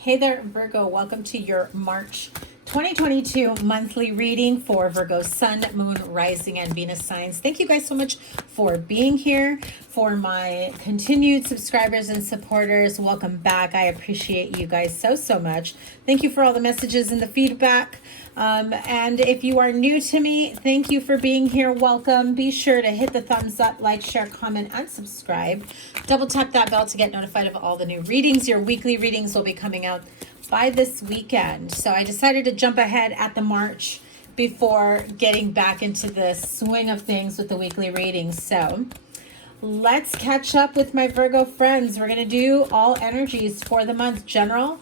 Hey there, Virgo. Welcome to your March 2022 monthly reading for Virgo Sun, Moon, Rising, and Venus signs. Thank you guys so much for being here. For my continued subscribers and supporters, welcome back. I appreciate you guys so much. Thank you for all the messages and the feedback. And if you are new to me, thank you for being here. Welcome. Be sure to hit the thumbs up, like, share, comment, and subscribe. Double tap that bell to get notified of all the new readings. Your weekly readings will be coming out by this weekend. So I decided to jump ahead at the March before getting back into the swing of things with the weekly readings. So let's catch up with my Virgo friends. We're going to do all energies for the month. General,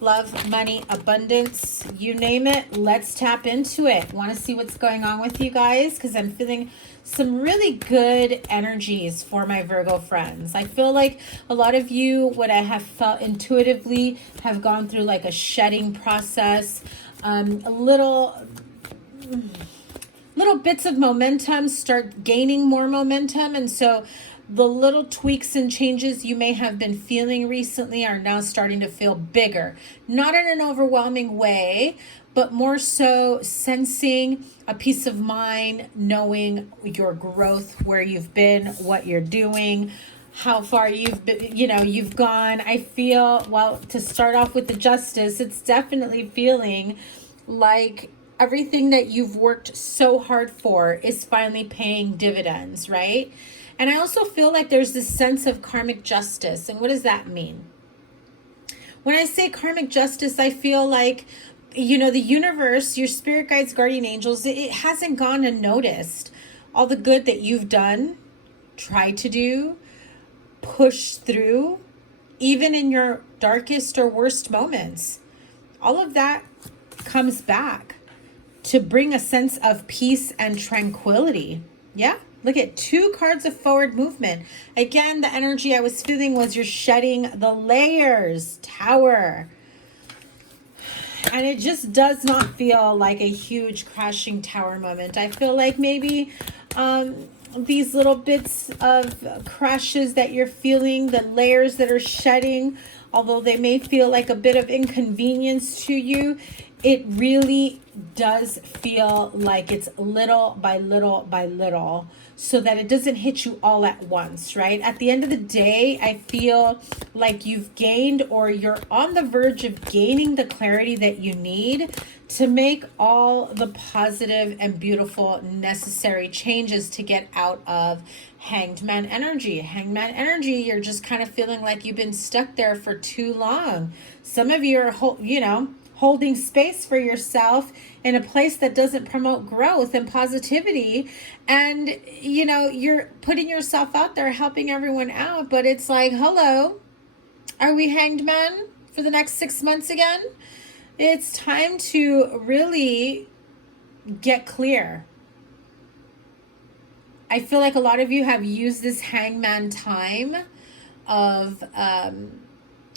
love, money, abundance, you name it. Let's tap into it. Want to see what's going on with you guys? Because I'm feeling some really good energies for my Virgo friends. I feel like a lot of you, what I have felt intuitively, have gone through like a shedding process. Little bits of momentum start gaining more momentum. And so the little tweaks and changes you may have been feeling recently are now starting to feel bigger. Not in an overwhelming way, but more so sensing a peace of mind, knowing your growth, where you've been, what you're doing, how far you've been, you've gone. I feel, well, to start off with the Justice, it's definitely feeling like everything that you've worked so hard for is finally paying dividends, right? And I also feel like there's this sense of karmic justice. And what does that mean? When I say karmic justice, I feel like, the universe, your spirit guides, guardian angels, it hasn't gone unnoticed. All the good that you've done, tried to do, pushed through, even in your darkest or worst moments. All of that comes back to bring a sense of peace and tranquility. Yeah? Look at 2 cards of forward movement. Again, the energy I was feeling was you're shedding the layers. Tower. And it just does not feel like a huge crashing tower moment. I feel like maybe these little bits of crashes that you're feeling, the layers that are shedding, although they may feel like a bit of inconvenience to you, it really does feel like it's little by little by little, so that it doesn't hit you all at once, right? At the end of the day, I feel like you've gained, or you're on the verge of gaining, the clarity that you need to make all the positive and beautiful necessary changes to get out of Hanged Man energy. Hanged Man energy, you're just kind of feeling like you've been stuck there for too long. Some of you are, holding space for yourself in a place that doesn't promote growth and positivity. And, you're putting yourself out there, helping everyone out. But it's like, hello, are we hanged men for the next 6 months again? It's time to really get clear. I feel like a lot of you have used this hangman time of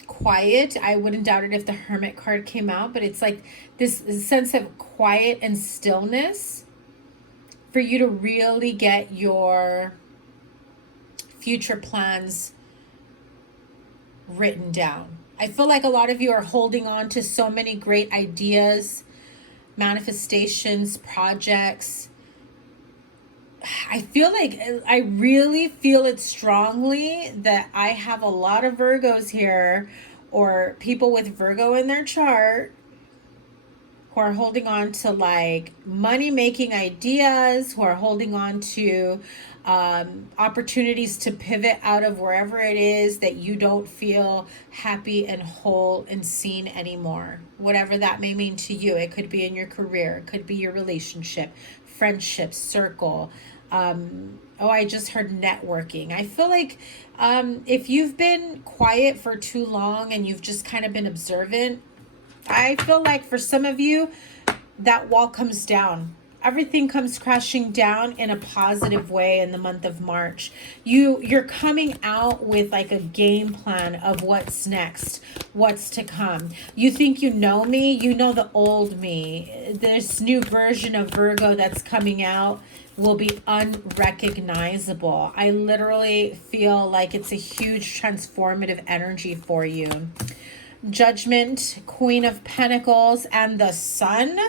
quiet. I wouldn't doubt it if the Hermit card came out, but it's like this sense of quiet and stillness for you to really get your future plans written down. I feel like a lot of you are holding on to so many great ideas, manifestations, projects. I feel like, I really feel it strongly that I have a lot of Virgos here, or people with Virgo in their chart, who are holding on to like money making ideas, who are holding on to opportunities to pivot out of wherever it is that you don't feel happy and whole and seen anymore. Whatever that may mean to you. It could be in your career, it could be your relationship, friendship, circle. I just heard networking. I feel like if you've been quiet for too long and you've just kind of been observant, I feel like for some of you, that wall comes down. Everything comes crashing down in a positive way in the month of March. You're coming out with like a game plan of what's next, what's to come. You think you know me, you know the old me. This new version of Virgo that's coming out will be unrecognizable. I literally feel like it's a huge transformative energy for you. Judgment, Queen of Pentacles, and the Sun.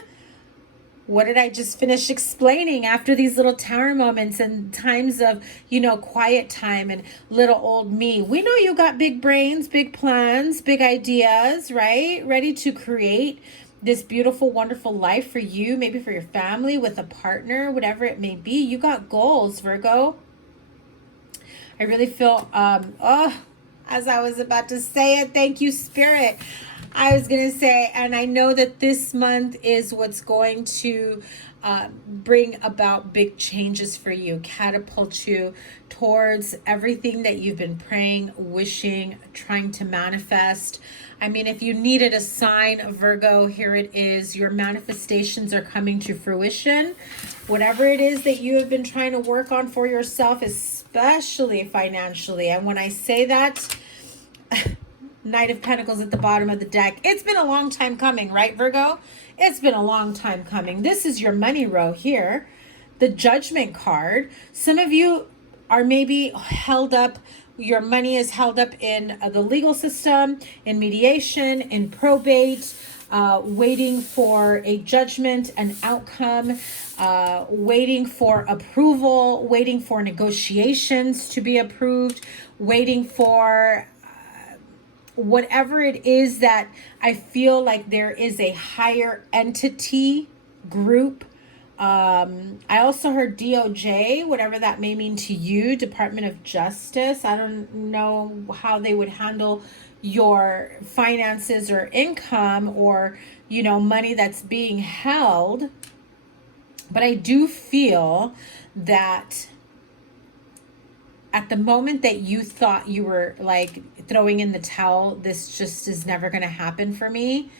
What did I just finish explaining after these little tower moments and times of, you know, quiet time and little old me? We know you got big brains, big plans, big ideas, right? Ready to create this beautiful, wonderful life for you, maybe for your family, with a partner, whatever it may be. You got goals, Virgo. I really feel, as I was about to say it, thank you, Spirit. I was going to say, and I know that this month is what's going to bring about big changes for you, catapult you towards everything that you've been praying, wishing, trying to manifest. I mean, if you needed a sign, Virgo, here it is. Your manifestations are coming to fruition. Whatever it is that you have been trying to work on for yourself, especially financially. And when I say that, Knight of Pentacles at the bottom of the deck. It's been a long time coming, right, Virgo? It's been a long time coming. This is your money row here. The Judgment card. Some of you are maybe held up. Your money is held up in the legal system, in mediation, in probate, waiting for a judgment, an outcome, waiting for approval, waiting for negotiations to be approved, waiting for whatever it is that I feel like there is a higher entity group. I also heard DOJ, whatever that may mean to you, Department of Justice. I don't know how they would handle your finances or income or, you know, money that's being held. But I do feel that at the moment that you thought you were like throwing in the towel, this just is never going to happen for me.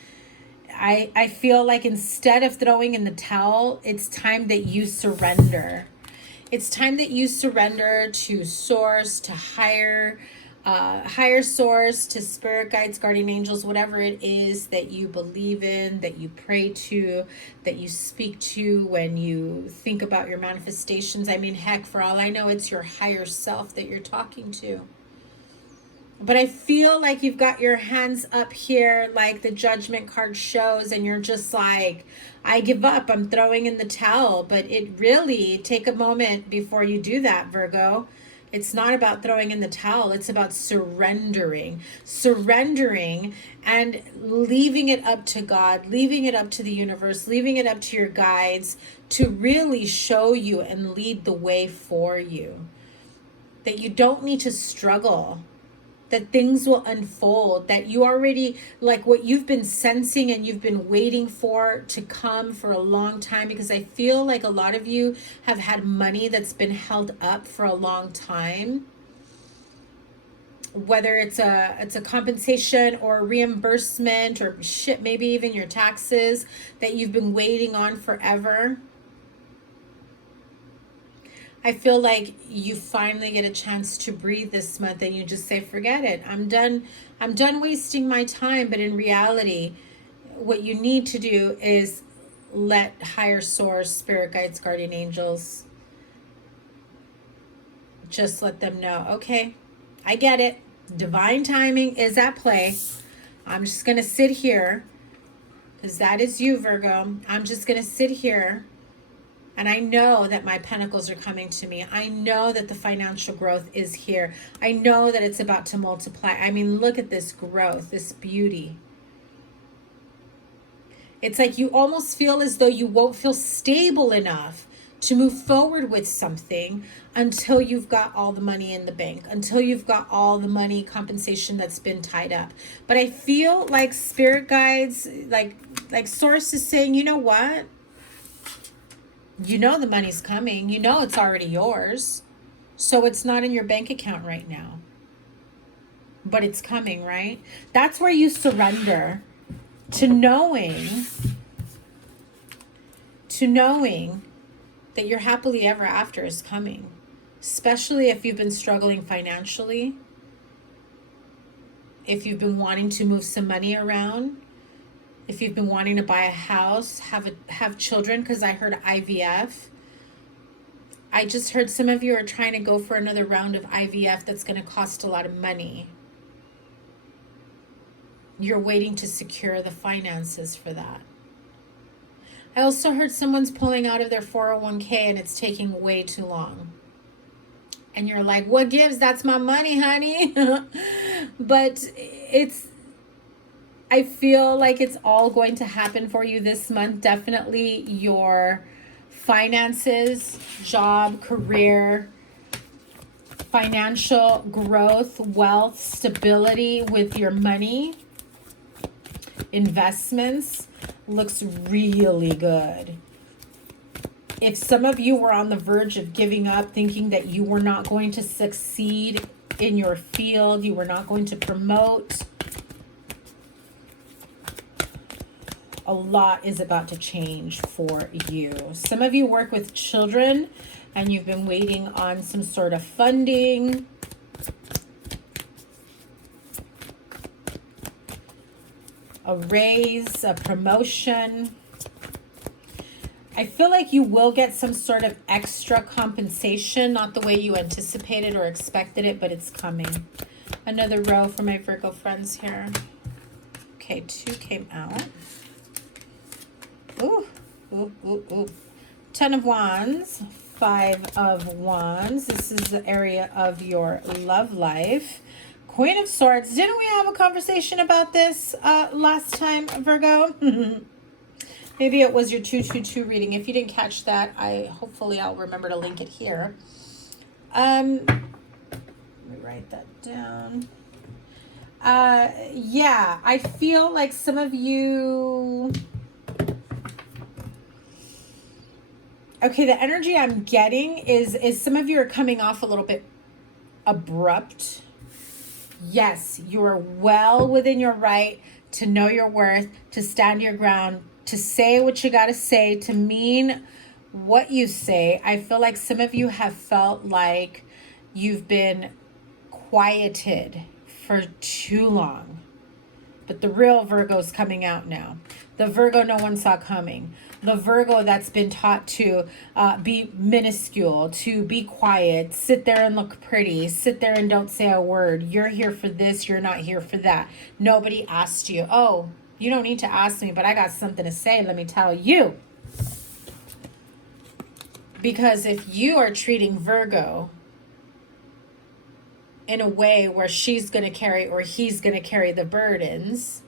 I feel like instead of throwing in the towel, it's time that you surrender. It's time that you surrender to source, to higher source, to spirit guides, guardian angels, whatever it is that you believe in, that you pray to, that you speak to when you think about your manifestations. I mean, heck, for all I know, it's your higher self that you're talking to. But I feel like you've got your hands up here like the Judgment card shows, and you're just like, I give up, I'm throwing in the towel. But it really, take a moment before you do that, Virgo. It's not about throwing in the towel. It's about surrendering and leaving it up to God, leaving it up to the universe, leaving it up to your guides to really show you and lead the way for you. That you don't need to struggle, that things will unfold, that you already, like what you've been sensing and you've been waiting for to come for a long time, because I feel like a lot of you have had money that's been held up for a long time. Whether it's a compensation or a reimbursement or shit, maybe even your taxes that you've been waiting on forever. I feel like you finally get a chance to breathe this month and you just say, forget it. I'm done wasting my time. But in reality, what you need to do is let higher source, spirit guides, guardian angels, just let them know, okay, I get it. Divine timing is at play. I'm just going to sit here, because that is you, Virgo. I'm just going to sit here. And I know that my pentacles are coming to me. I know that the financial growth is here. I know that it's about to multiply. I mean, look at this growth, this beauty. It's like you almost feel as though you won't feel stable enough to move forward with something until you've got all the money in the bank, until you've got all the money compensation that's been tied up. But I feel like spirit guides, like source is saying, you know what? You know the money's coming. You know it's already yours. So it's not in your bank account right now. But it's coming, right? That's where you surrender to knowing that your happily ever after is coming. Especially if you've been struggling financially. If you've been wanting to move some money around. If you've been wanting to buy a house, have children, because I heard IVF. I just heard some of you are trying to go for another round of IVF that's going to cost a lot of money. You're waiting to secure the finances for that. I also heard someone's pulling out of their 401k and it's taking way too long. And you're like, what gives? That's my money, honey. But I feel like it's all going to happen for you this month. Definitely your finances, job, career, financial growth, wealth, stability with your money, investments looks really good. If some of you were on the verge of giving up, thinking that you were not going to succeed in your field, you were not going to promote, a lot is about to change for you. Some of you work with children and you've been waiting on some sort of funding. A raise, a promotion. I feel like you will get some sort of extra compensation, not the way you anticipated or expected it, but it's coming. Another row for my Virgo friends here. Okay, 2 came out. Ooh, ooh, ooh, ooh. 10 of Wands, 5 of Wands. This is the area of your love life. Queen of Swords. Didn't we have a conversation about this last time, Virgo? Maybe it was your 222 reading. If you didn't catch that, hopefully I'll remember to link it here. Let me write that down. Yeah, I feel like some of you... Okay, the energy I'm getting is some of you are coming off a little bit abrupt. Yes, you are well within your right to know your worth, to stand your ground, to say what you got to say, to mean what you say. I feel like some of you have felt like you've been quieted for too long. But the real Virgo's coming out now. The Virgo no one saw coming. The Virgo that's been taught to be minuscule, to be quiet, sit there and look pretty, sit there and don't say a word. You're here for this, you're not here for that. Nobody asked you. Oh, you don't need to ask me, but I got something to say, let me tell you. Because if you are treating Virgo in a way where she's going to carry or he's going to carry the burdens,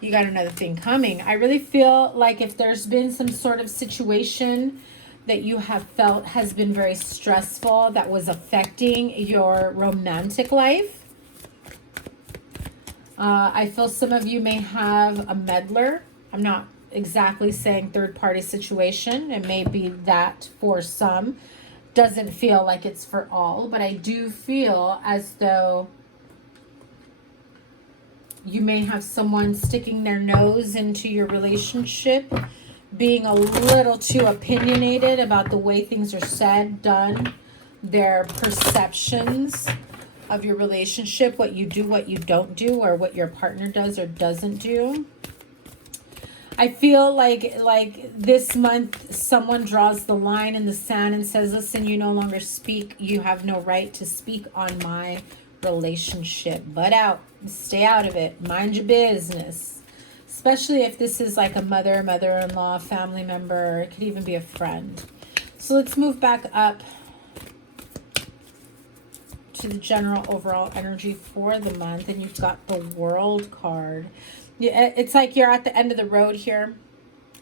you got another thing coming. I really feel like if there's been some sort of situation that you have felt has been very stressful, that was affecting your romantic life, I feel some of you may have a meddler. I'm not exactly saying third-party situation. It may be that for some. Doesn't feel like it's for all, but I do feel as though you may have someone sticking their nose into your relationship, being a little too opinionated about the way things are said, done, their perceptions of your relationship, what you do, what you don't do, or what your partner does or doesn't do. I feel like this month someone draws the line in the sand and says, listen, you no longer speak. You have no right to speak on my relationship. Butt out. Stay out of it. Mind your business. Especially if this is like a mother, mother-in-law, family member. It could even be a friend. So let's move back up to the general overall energy for the month. And you've got the World card. Yeah, it's like you're at the end of the road here.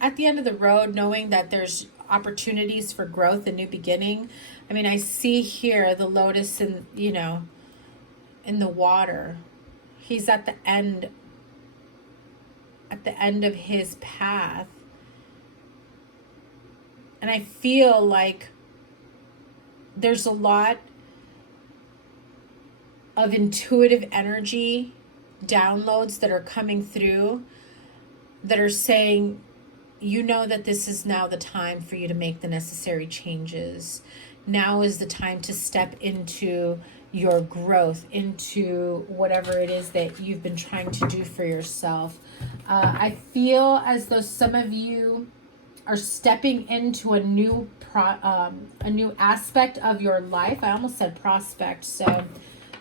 At the end of the road, knowing that there's opportunities for growth and new beginning. I mean, I see here the lotus in, you know, in the water. He's at the end of his path. And I feel like there's a lot of intuitive energy, downloads that are coming through that are saying, you know that this is now the time for you to make the necessary changes. Now is the time to step into your growth, into whatever it is that you've been trying to do for yourself. I feel as though some of you are stepping into a new aspect of your life. I almost said prospect, so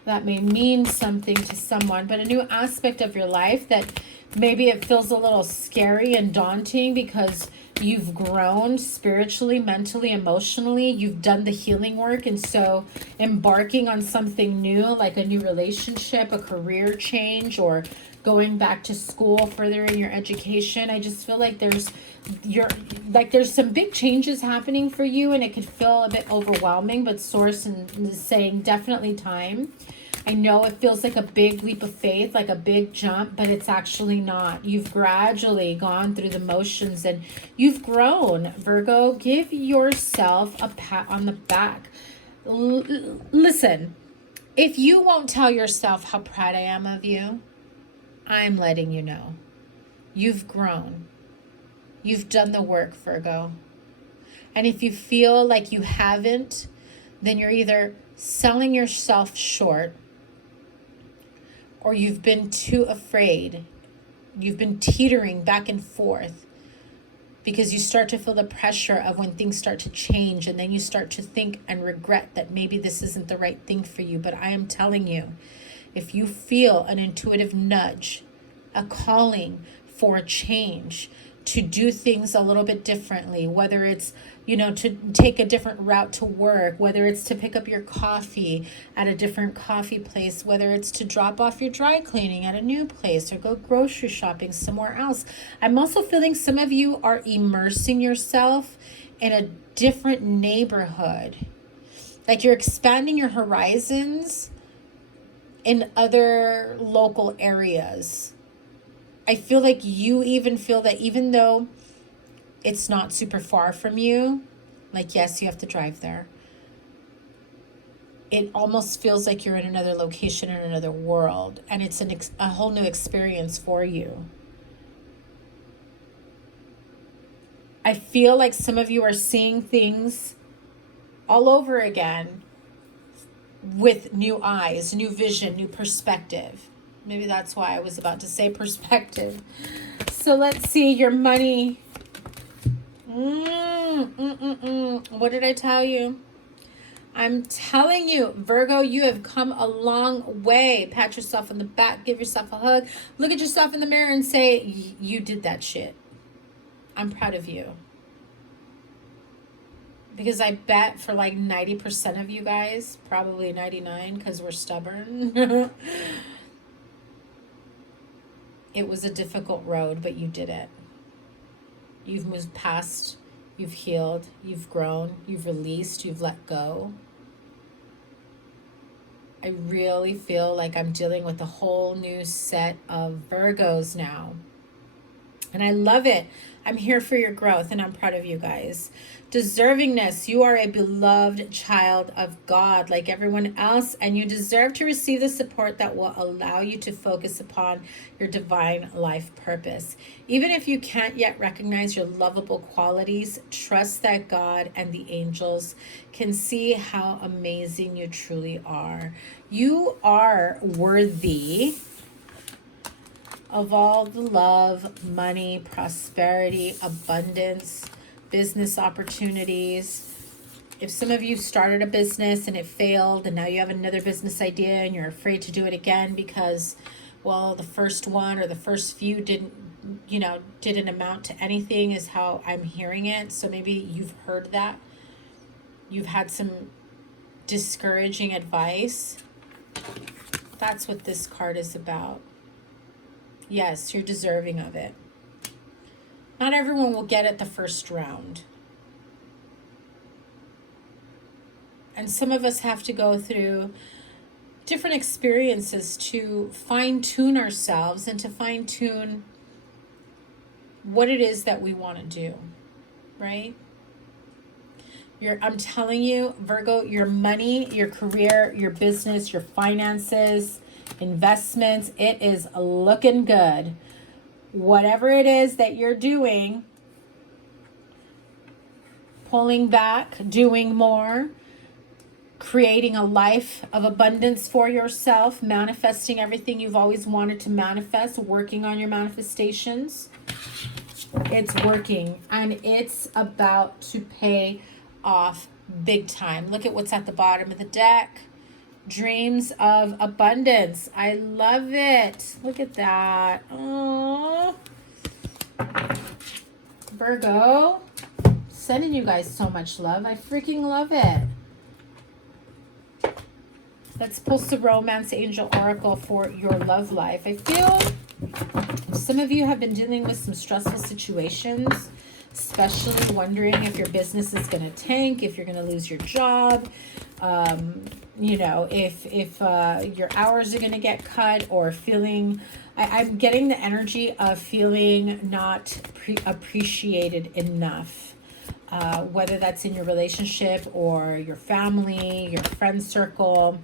that may mean something to someone, but a new aspect of your life that maybe it feels a little scary and daunting because you've grown spiritually, mentally, emotionally. You've done the healing work. And so embarking on something new, like a new relationship, a career change, or going back to school, furthering your education, I just feel like there's some big changes happening for you, and it could feel a bit overwhelming, but Source is saying definitely time. I know it feels like a big leap of faith, like a big jump, but it's actually not. You've gradually gone through the motions and you've grown. Virgo, give yourself a pat on the back. Listen, if you won't tell yourself how proud I am of you, I'm letting you know. You've grown. You've done the work, Virgo. And if you feel like you haven't, then you're either selling yourself short, or you've been too afraid. You've been teetering back and forth because you start to feel the pressure of when things start to change, and then you start to think and regret that maybe this isn't the right thing for you. But I am telling you, if you feel an intuitive nudge, a calling for a change, to do things a little bit differently, whether it's, to take a different route to work, whether it's to pick up your coffee at a different coffee place, whether it's to drop off your dry cleaning at a new place or go grocery shopping somewhere else. I'm also feeling some of you are immersing yourself in a different neighborhood. Like you're expanding your horizons in other local areas. I feel like you even feel that even though it's not super far from you, like, yes, you have to drive there, it almost feels like you're in another location, in another world, and it's a whole new experience for you. I feel like some of you are seeing things all over again with new eyes, new vision, new perspective. Maybe that's why I was about to say perspective. So let's see your money. What did I tell you? I'm telling you, Virgo, you have come a long way. Pat yourself on the back. Give yourself a hug. Look at yourself in the mirror and say, you did that shit. I'm proud of you. Because I bet for like 90% of you guys, probably 99 because we're stubborn, it was a difficult road, but you did it. You've moved past, you've healed, you've grown, you've released, you've let go. I really feel like I'm dealing with a whole new set of Virgos now. And I love it. I'm here for your growth, and I'm proud of you guys. Deservingness. You are a beloved child of God like everyone else, and you deserve to receive the support that will allow you to focus upon your divine life purpose. Even if you can't yet recognize your lovable qualities, trust that God and the angels can see how amazing you truly are. You are worthy of all the love, money, prosperity, abundance, business opportunities. If some of you started a business and it failed, and now you have another business idea and you're afraid to do it again because, well, the first one or the first few didn't amount to anything, is how I'm hearing it. So maybe you've heard that. You've had some discouraging advice. That's what this card is about. Yes, you're deserving of it. Not everyone will get it the first round. And some of us have to go through different experiences to fine-tune ourselves and to fine-tune what it is that we want to do, right? I'm telling you, Virgo, your money, your career, your business, your finances, investments, it is looking good. Whatever it is that you're doing, pulling back, doing more, creating a life of abundance for yourself, manifesting everything you've always wanted to manifest, working on your manifestations. It's working, and it's about to pay off big time. Look at what's at the bottom of the deck. Dreams of abundance. I love it. Look at that. Oh, Virgo. Sending you guys so much love. I freaking love it. Let's pull the Romance Angel Oracle for your love life. I feel some of you have been dealing with some stressful situations, especially wondering if your business is going to tank, if you're going to lose your job, you know, if your hours are going to get cut, or feeling, I'm getting the energy of feeling not appreciated enough. Whether that's in your relationship or your family, your friend circle,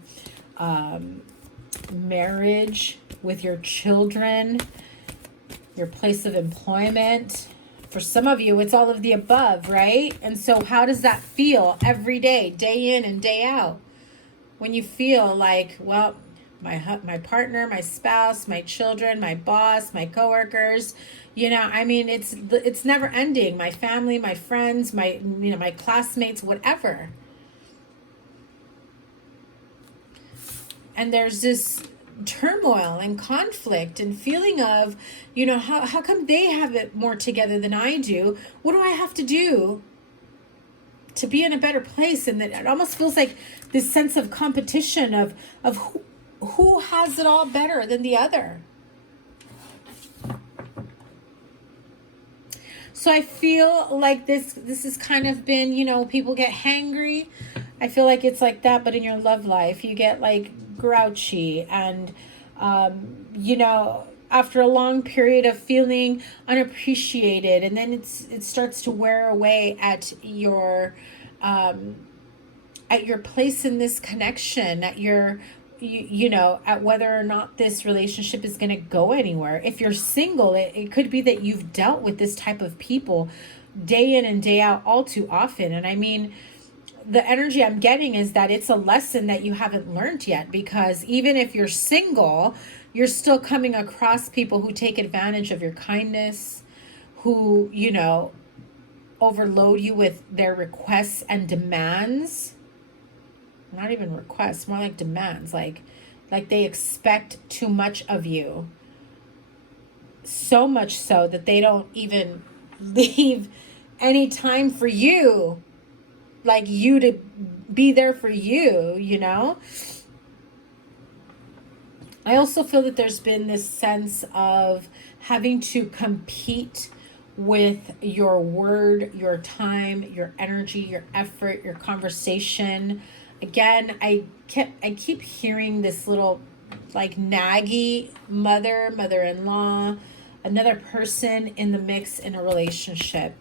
marriage, with your children, your place of employment. For some of you, it's all of the above, right? And so how does that feel every day, day in and day out? When you feel like, well, my partner, my spouse, my children, my boss, my coworkers, you know, I mean, it's never ending. My family, my friends, my classmates, whatever. And there's this turmoil and conflict and feeling of, you know, how come they have it more together than I do? What do I have to do to be in a better place? And that it almost feels like this sense of competition of who has it all better than the other. So I feel like this has kind of been, you know, people get hangry. I feel like it's like that, but in your love life, you get like grouchy and, you know, after a long period of feeling unappreciated, and then it starts to wear away at your place in this connection, at your, you know, at whether or not this relationship is going to go anywhere. If you're single, it could be that you've dealt with this type of people day in and day out all too often. And I mean, the energy I'm getting is that it's a lesson that you haven't learned yet, because even if you're single, you're still coming across people who take advantage of your kindness, who, you know, overload you with their requests and demands. Not even requests, more like demands, like they expect too much of you. So much so that they don't even leave any time for you, like you to be there for you, you know? I also feel that there's been this sense of having to compete with your word, your time, your energy, your effort, your conversation. Again, I keep hearing this little like naggy mother-in-law, another person in the mix in a relationship.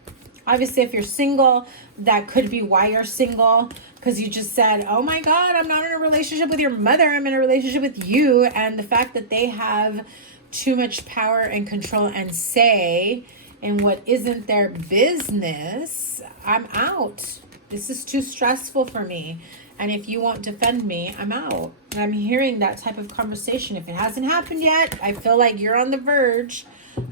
Obviously, if you're single, that could be why you're single, because you just said, oh my God, I'm not in a relationship with your mother, I'm in a relationship with you. And the fact that they have too much power and control and say in what isn't their business, I'm out. This is too stressful for me. And if you won't defend me, I'm out. And I'm hearing that type of conversation. If it hasn't happened yet, I feel like you're on the verge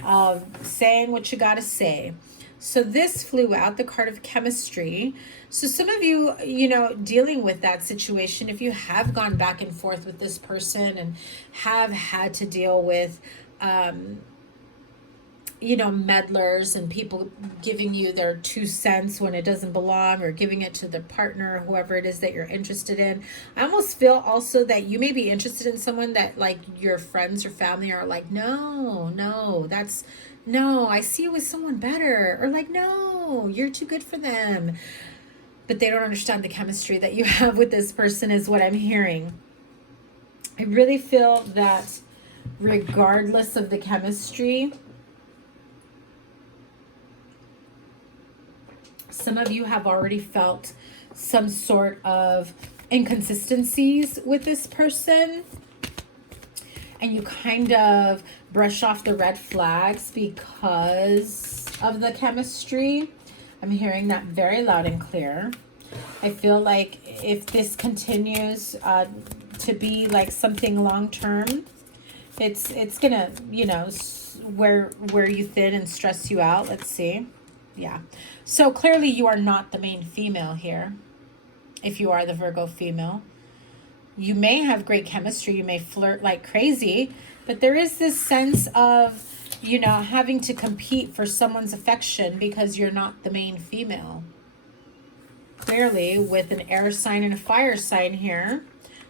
of saying what you got to say. So this flew out, the card of chemistry. So some of you, you know, dealing with that situation, if you have gone back and forth with this person and have had to deal with, you know, meddlers and people giving you their 2 cents when it doesn't belong, or giving it to their partner or whoever it is that you're interested in. I almost feel also that you may be interested in someone that like your friends or family are like, no, I see you with someone better, or like, no, you're too good for them. But they don't understand the chemistry that you have with this person is what I'm hearing. I really feel that regardless of the chemistry, some of you have already felt some sort of inconsistencies with this person, and you kind of brush off the red flags because of the chemistry. I'm hearing that very loud and clear. I feel like if this continues to be like something long-term, it's gonna, you know, wear you thin and stress you out. Let's see. Yeah. So clearly you are not the main female here, if you are the Virgo female. You may have great chemistry. You may flirt like crazy. But there is this sense of, you know, having to compete for someone's affection because you're not the main female. Clearly, with an air sign and a fire sign here,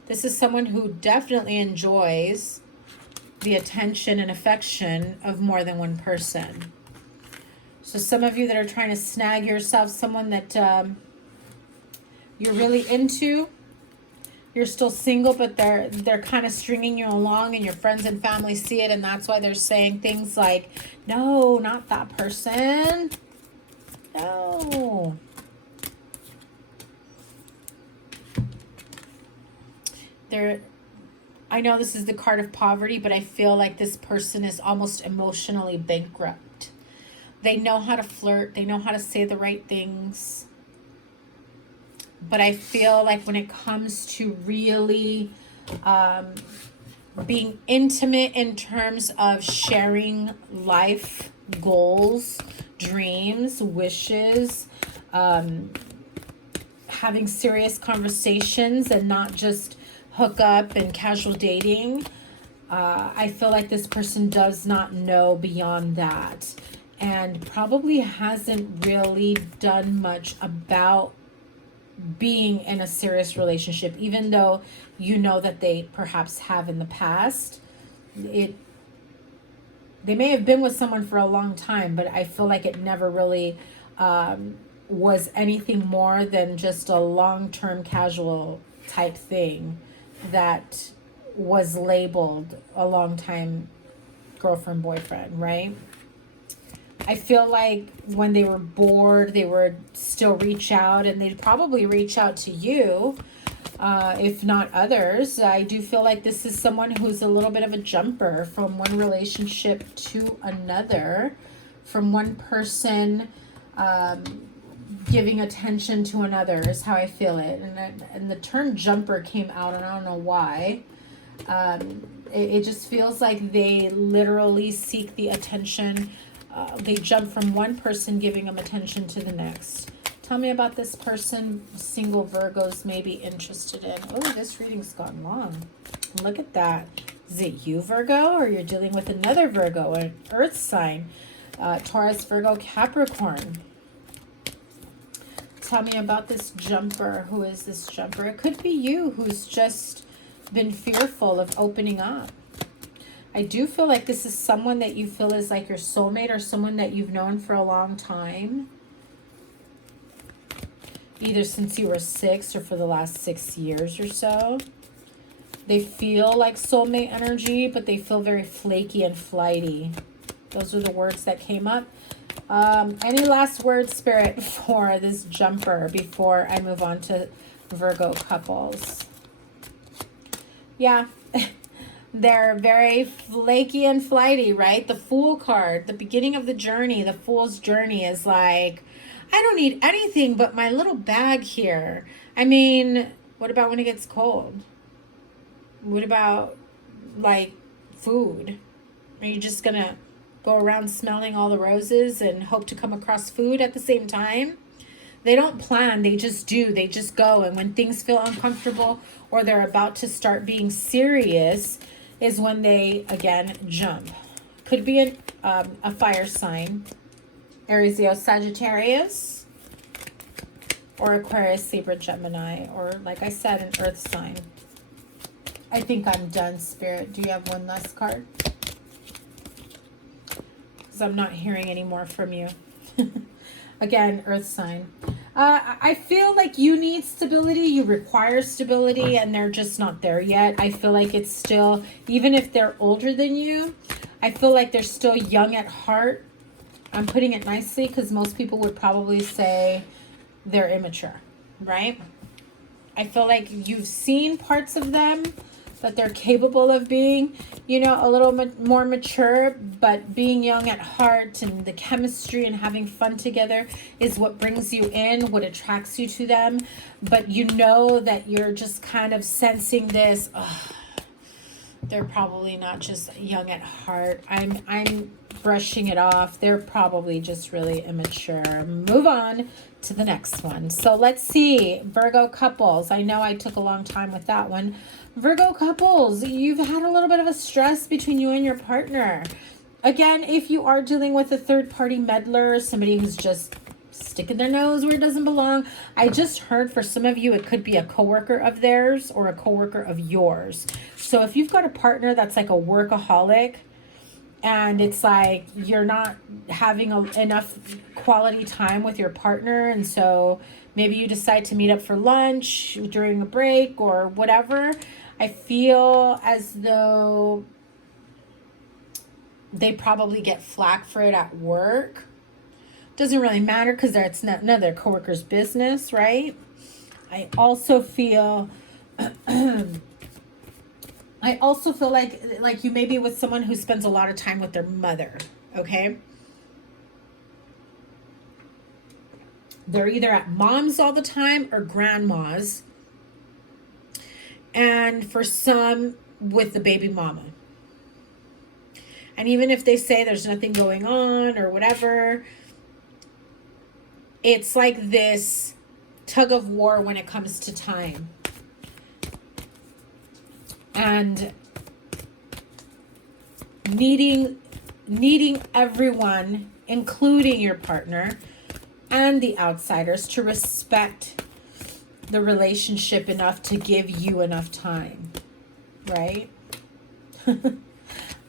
this is someone who definitely enjoys the attention and affection of more than one person. So some of you that are trying to snag yourself someone that you're really into, you're still single, but they're kind of stringing you along, and your friends and family see it, and that's why they're saying things like, no, not that person. No. I know this is the card of poverty, but I feel like this person is almost emotionally bankrupt. They know how to flirt. They know how to say the right things. But I feel like when it comes to really being intimate in terms of sharing life goals, dreams, wishes, having serious conversations and not just hook up and casual dating, I feel like this person does not know beyond that, and probably hasn't really done much about being in a serious relationship, even though you know that they perhaps have in the past. They may have been with someone for a long time, but I feel like it never really was anything more than just a long-term casual type thing that was labeled a long time girlfriend, boyfriend, right? I feel like when they were bored, they would still reach out, and they'd probably reach out to you, if not others. I do feel like this is someone who's a little bit of a jumper from one relationship to another, from one person giving attention to another is how I feel it. And the term jumper came out, and I don't know why. It just feels like they literally seek the attention. They jump from one person giving them attention to the next. Tell me about this person single Virgos may be interested in. Oh, this reading's gone long. Look at that. Is it you, Virgo, or you're dealing with another Virgo, an earth sign? Taurus, Virgo, Capricorn. Tell me about this jumper. Who is this jumper? It could be you who's just been fearful of opening up. I do feel like this is someone that you feel is like your soulmate, or someone that you've known for a long time. Either since you were 6 or for the last 6 years or so. They feel like soulmate energy, but they feel very flaky and flighty. Those are the words that came up. Any last words, Spirit, for this jumper before I move on to Virgo couples? Yeah, they're very flaky and flighty, right? The Fool card, the beginning of the journey, the Fool's journey is like, I don't need anything but my little bag here. I mean, what about when it gets cold? What about, like, food? Are you just going to go around smelling all the roses and hope to come across food at the same time? They don't plan, they just do, they just go. And when things feel uncomfortable or they're about to start being serious is when they, again, jump. Could be a fire sign, Aries, Leo, Sagittarius, or Aquarius, Libra, Gemini, or, like I said, an earth sign. I think I'm done, Spirit. Do you have one last card? Because I'm not hearing any more from you. Again, earth sign. I feel like you need stability, you require stability, and they're just not there yet. I feel like it's still, even if they're older than you, I feel like they're still young at heart. I'm putting it nicely because most people would probably say they're immature, right? I feel like you've seen parts of them that they're capable of being, you know, a little more mature, but being young at heart and the chemistry and having fun together is what brings you in, what attracts you to them. But you know that you're just kind of sensing this, they're probably not just young at heart. I'm brushing it off. They're probably just really immature. Move on to the next one. So let's see, Virgo couples. I know I took a long time with that one. Virgo couples, you've had a little bit of a stress between you and your partner. Again, if you are dealing with a third-party meddler, somebody who's just sticking their nose where it doesn't belong. I just heard for some of you, it could be a coworker of theirs or a coworker of yours. So if you've got a partner that's like a workaholic, and it's like you're not having enough quality time with your partner, and so maybe you decide to meet up for lunch during a break or whatever, I feel as though they probably get flack for it at work. Doesn't really matter because it's not none of their coworkers' business, right? I also feel like you may be with someone who spends a lot of time with their mother, okay? They're either at mom's all the time or grandma's. And for some, with the baby mama. And even if they say there's nothing going on or whatever, it's like this tug of war when it comes to time. And needing everyone, including your partner and the outsiders, to respect the relationship enough to give you enough time, right?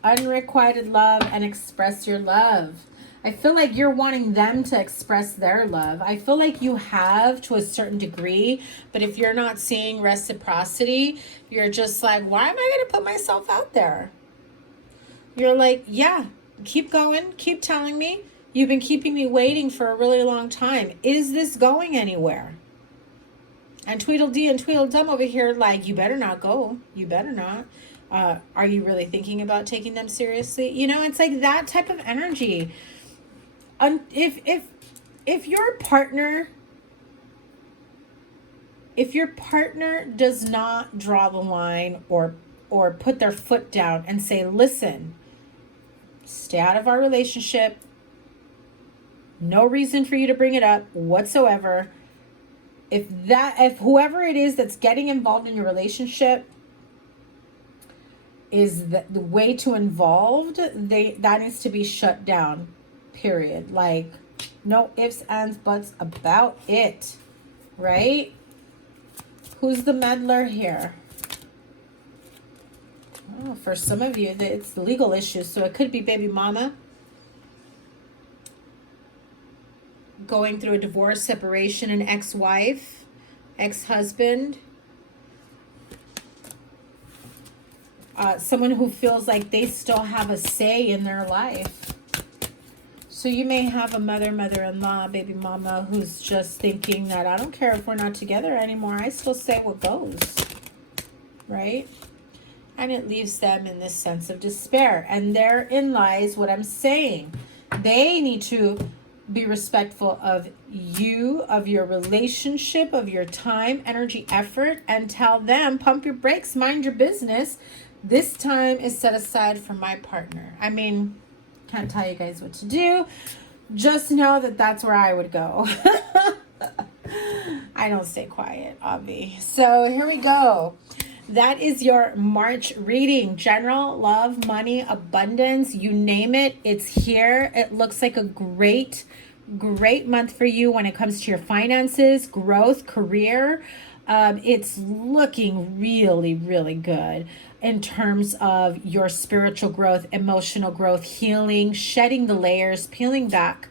Unrequited love and express your love. I feel like you're wanting them to express their love. I feel like you have to a certain degree, but if you're not seeing reciprocity, you're just like, why am I going to put myself out there? You're like, yeah, keep going, keep telling me. You've been keeping me waiting for a really long time. Is this going anywhere? And Tweedledee and Tweedledum over here like, you better not go. You better not. Are you really thinking about taking them seriously? You know, it's like that type of energy. If your partner does not draw the line or put their foot down and say, listen, stay out of our relationship, no reason for you to bring it up whatsoever. If whoever it is that's getting involved in your relationship is the way too involved, that needs to be shut down. Period. Like, no ifs, ands, buts about it. Right? Who's the meddler here? Oh, for some of you, it's legal issues. So it could be baby mama going through a divorce, separation, an ex-wife, ex-husband. Someone who feels like they still have a say in their life. So you may have a mother-in-law, baby mama, who's just thinking that I don't care if we're not together anymore. I still say what goes, right? And it leaves them in this sense of despair. And therein lies what I'm saying. They need to be respectful of you, of your relationship, of your time, energy, effort, and tell them, pump your brakes, mind your business. This time is set aside for my partner. I mean, can't tell you guys what to do. Just know that that's where I would go. I don't stay quiet, Avi. So here we go. That is your March reading. General, love, money, abundance, you name it, it's here. It looks like a great month for you when it comes to your finances, growth, career. It's looking really, really good in terms of your spiritual growth, emotional growth, healing, shedding the layers, peeling back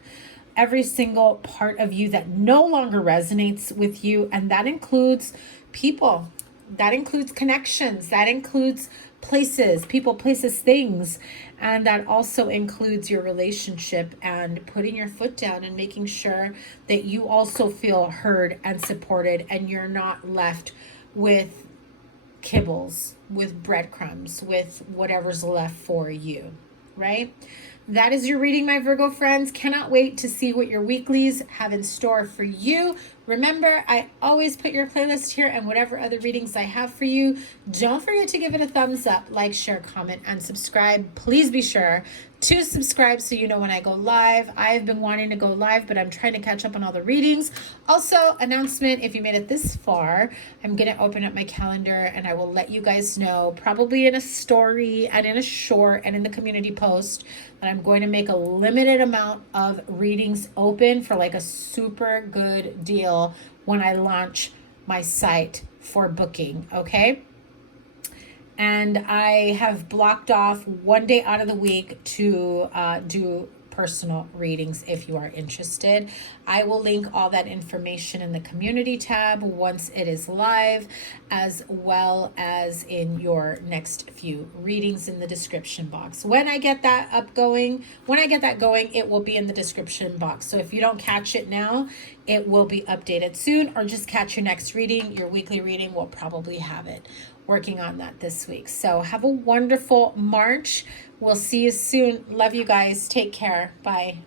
every single part of you that no longer resonates with you. And that includes people. That includes connections. That includes places, people, places, things. And that also includes your relationship and putting your foot down and making sure that you also feel heard and supported and you're not left with kibbles, with breadcrumbs, with whatever's left for you, right? That is your reading, my Virgo friends. Cannot wait to see what your weeklies have in store for you. Remember, I always put your playlist here and whatever other readings I have for you. Don't forget to give it a thumbs up, like, share, comment, and subscribe. Please be sure to subscribe so you know when I go live. I've been wanting to go live, but I'm trying to catch up on all the readings. Also, announcement, if you made it this far, I'm going to open up my calendar and I will let you guys know, probably in a story and in a short and in the community post, that I'm going to make a limited amount of readings open for like a super good deal when I launch my site for booking, okay? And I have blocked off one day out of the week to do personal readings if you are interested. I will link all that information in the community tab once it is live, as well as in your next few readings in the description box. When I get that going, it will be in the description box. So if you don't catch it now, it will be updated soon, or just catch your next reading. Your weekly reading will probably have it. Working on that this week. So have a wonderful March. We'll see you soon. Love you guys. Take care. Bye.